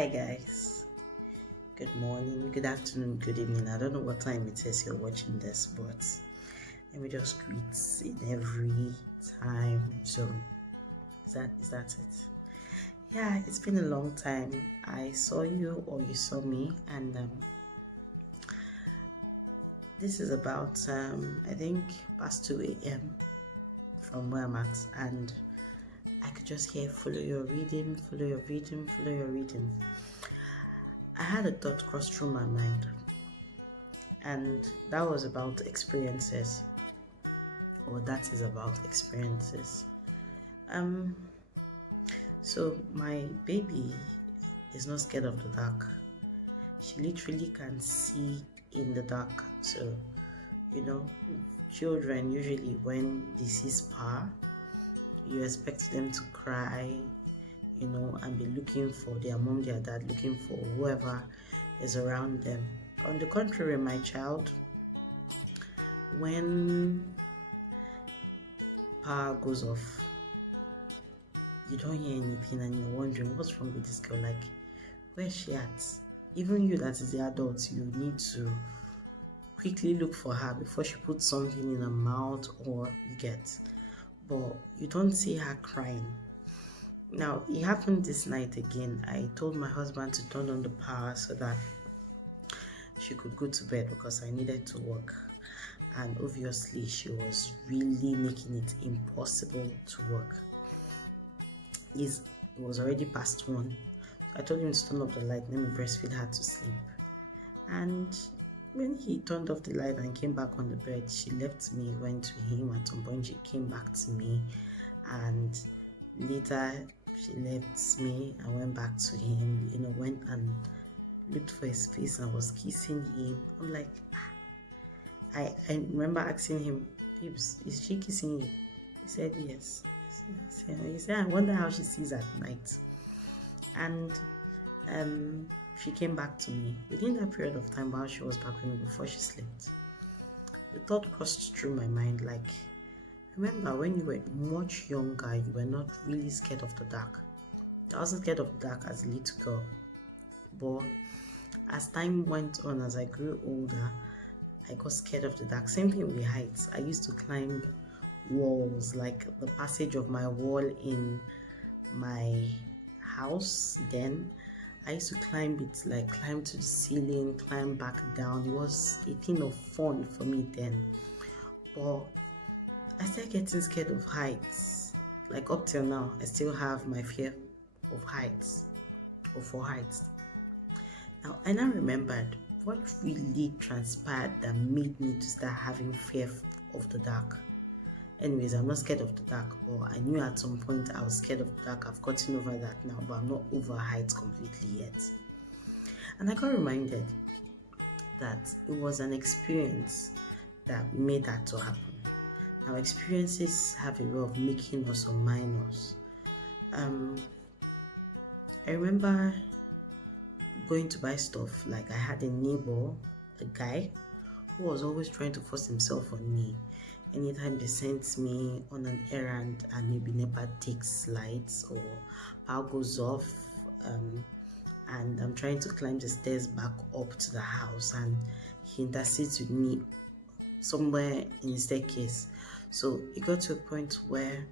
Hi guys, good morning, good afternoon, good evening. I don't know what time it is you're watching this, but let me just greet in every time zone. Is that it? Yeah, it's been a long time. I saw you or you saw me, and this is about I think past 2 a.m. from where I'm at, and I could just hear follow your reading, follow your reading, follow your reading. I had a thought cross through my mind, and that was about experiences, or that is about experiences. Um, so my baby is not scared of the dark. She literally can see in the dark. So, you know, children usually when they see power, you expect them to cry, and be looking for their mom, their dad, looking for whoever is around them. On the contrary, my child, when power goes off, you don't hear anything and you're wondering what's wrong with this girl, like where's she at? Even you that is the adult, you need to quickly look for her before she puts something in her mouth or you get. But you don't see her crying. Now, it happened this night again. I told my husband to turn on the power so that she could go to bed because I needed to work. And obviously, she was really making it impossible to work. It was already past 1. I told him to turn off the light, let me breastfeed her to sleep. And when he turned off the light and came back on the bed, she left me, went to him. At some point, she came back to me, and later she left me and went back to him, went and looked for his face and was kissing him. I'm like, I remember asking him, babes, is she kissing you? He said yes. He said, I wonder how she sees at night. And she came back to me within that period of time while she was back with me before she slept. The thought crossed through my mind, like, remember when you were much younger, you were not really scared of the dark. I wasn't scared of the dark as a little girl, but as time went on, as I grew older, I got scared of the dark. Same thing with heights. I used to climb walls, like the passage of my wall in my house. Then I used to climb it, like climb to the ceiling, climb back down. It was a thing of fun for me then. But I started getting scared of heights. Like up till now, I still have my fear of heights, or for heights. Now, I now remembered what really transpired that made me to start having fear of the dark. Anyways, I'm not scared of the dark, but I knew at some point I was scared of the dark. I've gotten over that now, but I'm not over heights completely yet. And I got reminded that it was an experience that made that to happen. Now, experiences have a way of making us unmind us. I remember going to buy stuff. Like, I had a neighbor, a guy, who was always trying to force himself on me. Anytime they sent me on an errand and maybe NEPA takes lights or power goes off, and I'm trying to climb the stairs back up to the house, and he intercedes with me somewhere in the staircase. So it got to a point where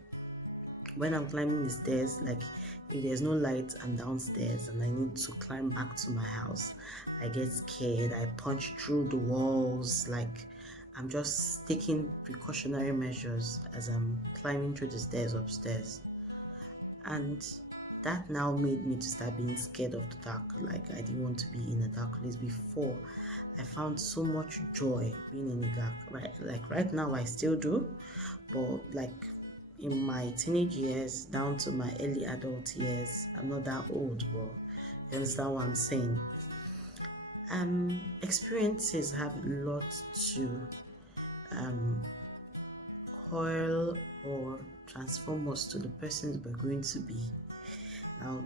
when I'm climbing the stairs, like if there's no light, I'm downstairs and I need to climb back to my house, I get scared. I punch through the walls, like I'm just taking precautionary measures as I'm climbing through the stairs upstairs. And that now made me to start being scared of the dark. Like, I didn't want to be in a dark place. Before, I found so much joy being in the dark. Right now, I still do. But like in my teenage years down to my early adult years, I'm not that old, but you understand what I'm saying. Experiences have a lot to coil or transform us to the persons we're going to be. Now,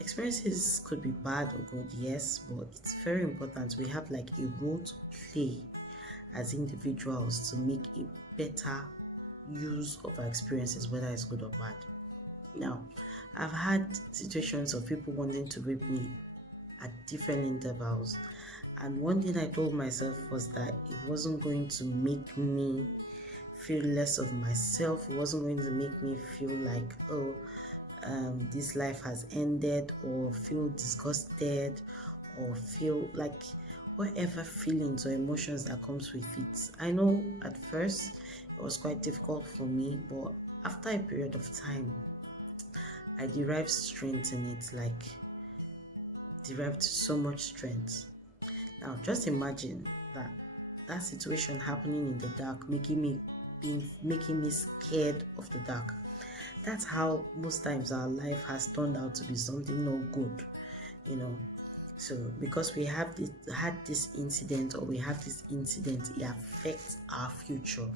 experiences could be bad or good, yes, but it's very important we have like a role to play as individuals to make a better use of our experiences, whether it's good or bad. Now, I've had situations of people wanting to rape me at different intervals, and one thing I told myself was that it wasn't going to make me feel less of myself. It wasn't going to make me feel like, oh, this life has ended, or feel disgusted, or feel like whatever feelings or emotions that comes with it. I know at first it was quite difficult for me, but after a period of time, I derived strength in it, like derived so much strength. Now just imagine that situation happening in the dark, making me scared of the dark. That's how most times our life has turned out to be something no good, you know. So because we have had this incident, or we have this incident, it affects our future.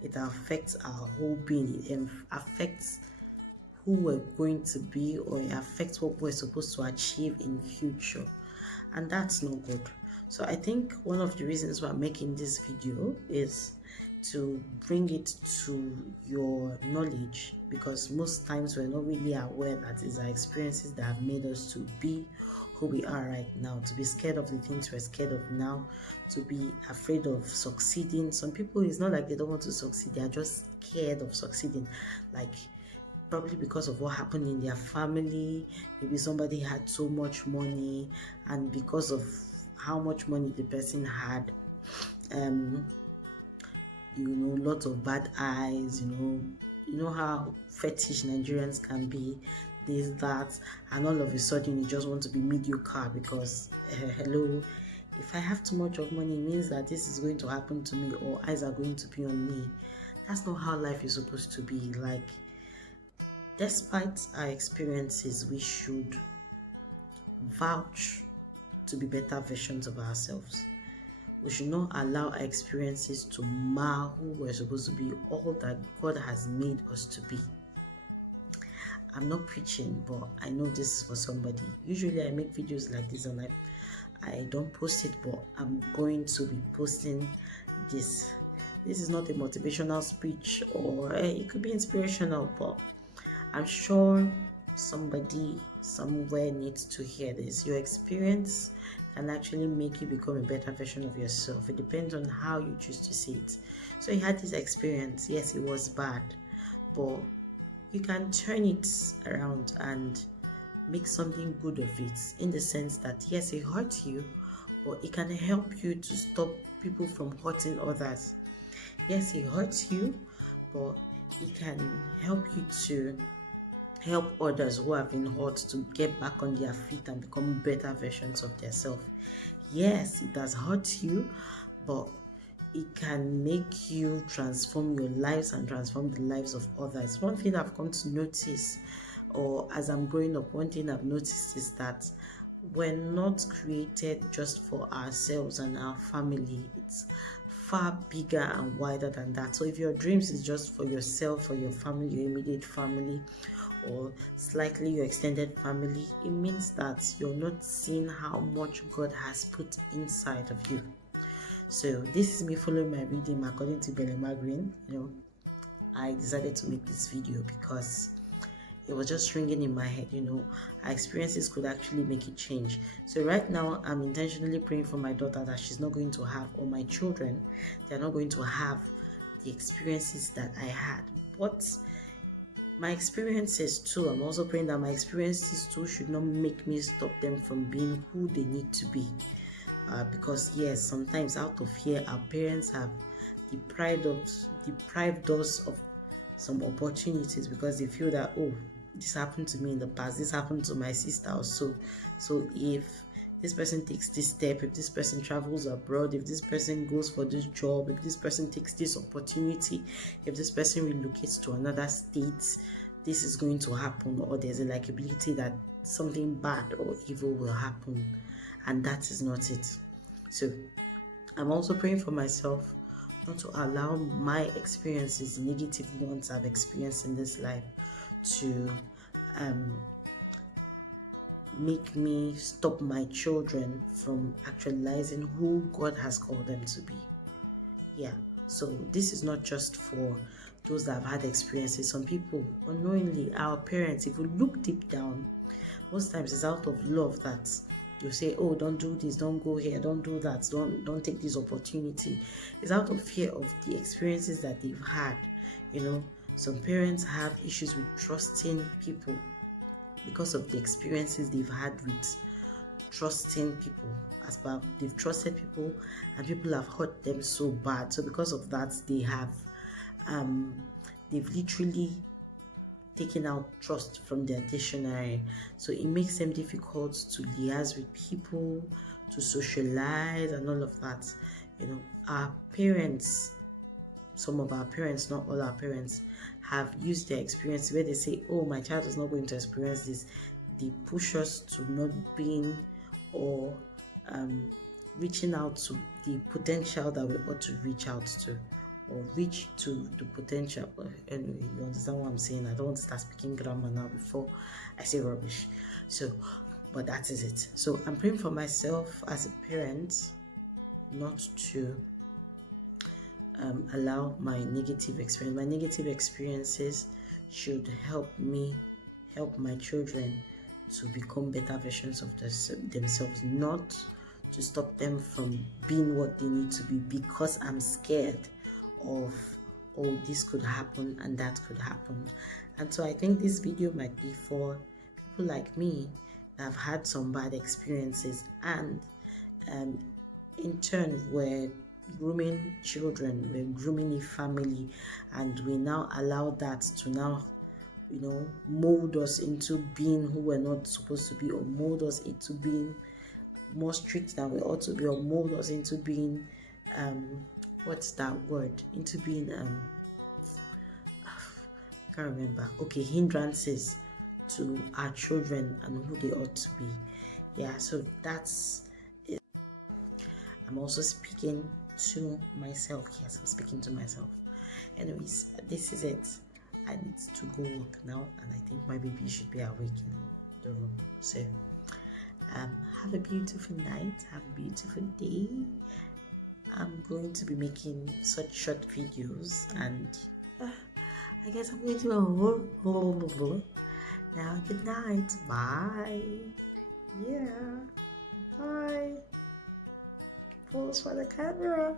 It affects our whole being. It affects who we're going to be, or it affects what we're supposed to achieve in future, and that's no good. So I think one of the reasons why I'm making this video is to bring it to your knowledge, because most times we're not really aware that it's our experiences that have made us to be who we are right now, to be scared of the things we're scared of now, to be afraid of succeeding. Some people, it's not like they don't want to succeed, they're just scared of succeeding, like probably because of what happened in their family. Maybe somebody had so much money, and because of how much money the person had, lots of bad eyes, you know how fetish Nigerians can be, this, that, and all of a sudden you just want to be mediocre because hello, if I have too much of money, it means that this is going to happen to me, or eyes are going to be on me. That's not how life is supposed to be. Like, despite our experiences, we should vouch to be better versions of ourselves. We should not allow our experiences to mar who we're supposed to be, all that God has made us to be. I'm not preaching, but I know this is for somebody. Usually I make videos like this and I don't post it, but I'm going to be posting this. This is not a motivational speech, or it could be inspirational, but I'm sure somebody somewhere needs to hear this. Your experience can actually make you become a better version of yourself. It depends on how you choose to see it. So you had this experience. Yes, it was bad, but you can turn it around and make something good of it, in the sense that yes, it hurt you, but it can help you to stop people from hurting others. Yes, it hurts you, but it can help you to help others who have been hurt to get back on their feet and become better versions of themselves. Yes, it does hurt you, but it can make you transform your lives and transform the lives of others. One thing I've come to notice, or as I'm growing up, one thing I've noticed is that we're not created just for ourselves and our family. It's far bigger and wider than that. So if your dreams is just for yourself or your family, your immediate family, or slightly your extended family, it means that you're not seeing how much God has put inside of you. So this is me following my reading according to Belema Green. I decided to make this video because it was just ringing in my head. Our experiences could actually make it change. So right now I'm intentionally praying for my daughter that she's not going to have, or my children, they're not going to have the experiences that I had. But my experiences too, I'm also praying that my experiences too should not make me stop them from being who they need to be. Because yes, sometimes out of fear, our parents have deprived us of some opportunities, because they feel that, oh, this happened to me in the past, this happened to my sister or so if this person takes this step, if this person travels abroad, if this person goes for this job, if this person takes this opportunity, if this person relocates to another state, this is going to happen, or there's a likability that something bad or evil will happen, and that is not it. So I'm also praying for myself not to allow my experiences, the negative ones I've experienced in this life, to make me stop my children from actualizing who God has called them to be. Yeah, So this is not just for those that have had experiences. Some people unknowingly, our parents, if we look deep down, most times it's out of love that you say, oh, don't do this, don't go here, don't do that, don't take this opportunity. It's out of fear of the experiences that they've had. Some parents have issues with trusting people because of the experiences they've had with trusting people. As per, they've trusted people and people have hurt them so bad. So because of that, they've literally taken out trust from their dictionary. So it makes them difficult to liaise with people, to socialize and all of that. Our parents, some of our parents, not all our parents, have used their experience where they say, oh, my child is not going to experience this. They push us to not being or reaching out to the potential that we ought to reach out to, or reach to the potential. Anyway, you understand what I'm saying? I don't want to start speaking grammar now before I say rubbish. So, but that is it. So I'm praying for myself as a parent not to allow my negative experiences should help me help my children to become better versions of themselves, not to stop them from being what they need to be because I'm scared of, oh, this could happen and that could happen. And so I think this video might be for people like me that have had some bad experiences and in turn we're grooming children, we're grooming a family, and we now allow that to now mold us into being who we're not supposed to be, or mold us into being more strict than we ought to be, or mold us into being what's that word, into being I can't remember, okay, hindrances to our children and who they ought to be. Yeah, so that's it. I'm also speaking to myself. Yes, I'm speaking to myself. Anyways, this is it. I need to go work now, and I think my baby should be awake in the room. So have a beautiful night, have a beautiful day. I'm going to be making such short videos, and I guess I'm going to now. Good night, bye. Yeah, bye. Pose for the camera.